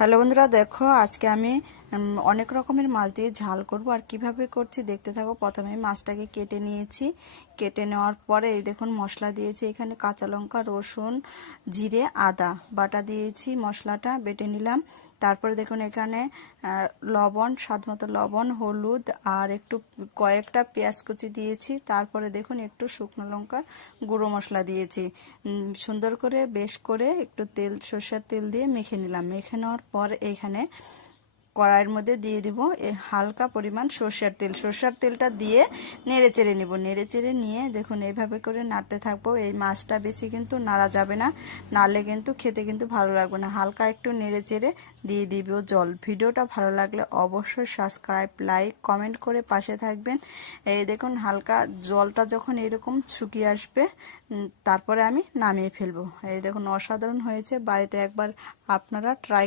Hello বন্ধুরা, দেখো আজকে আমি অনেক রকমের মাছ দিয়ে ঝাল করব। আর কিভাবে করছি দেখতে থাকো। প্রথমে মাছটাকে কেটে নিয়েছি। কেটে নেওয়ার পরে এই দেখুন মশলা দিয়েছি। এখানে কাঁচা লঙ্কা, রসুন, জিরে, আদা বাটা দিয়েছি। মশলাটা বেটে নিলাম। তারপরে দেখুন এখানে লবণ, স্বাদমতো লবণ, হলুদ আর একটু কয়েকটা পেঁয়াজ কুচি দিয়েছি। তারপরে দেখুন একটু শুকনো লঙ্কার গুঁড়ো মশলা দিয়েছি। সুন্দর করে বেশ করে একটু তেল, সরষের তেল দিয়ে মেখে নিলাম। মেখে নেওয়ার পর এখানে কড়াইয়ের মধ্যে দিয়ে দিব হালকা পরিমাণ সরষের তেল। সরষের তেলটা দিয়ে নেড়ে চেড়ে নেব। নেড়ে চেড়ে নিয়ে দেখুন এইভাবে করে নাড়তে থাকবো। এই মাছটা বেশি কিন্তু নাড়া যাবে না, নাড়লে কিন্তু খেতে কিন্তু ভালো লাগবে না। হালকা একটু নেড়ে চেড়ে দিয়ে দিব জল। ভিডিওটা ভালো লাগলে অবশ্যই সাবস্ক্রাইব, লাইক, কমেন্ট করে পাশে থাকবেন। এই দেখুন হালকা জলটা যখন এরকম শুকিয়ে আসবে তারপরে আমি নামিয়ে ফেলবো। এই দেখুন অসাধারণ হয়েছে। বাড়িতে একবার আপনারা ট্রাই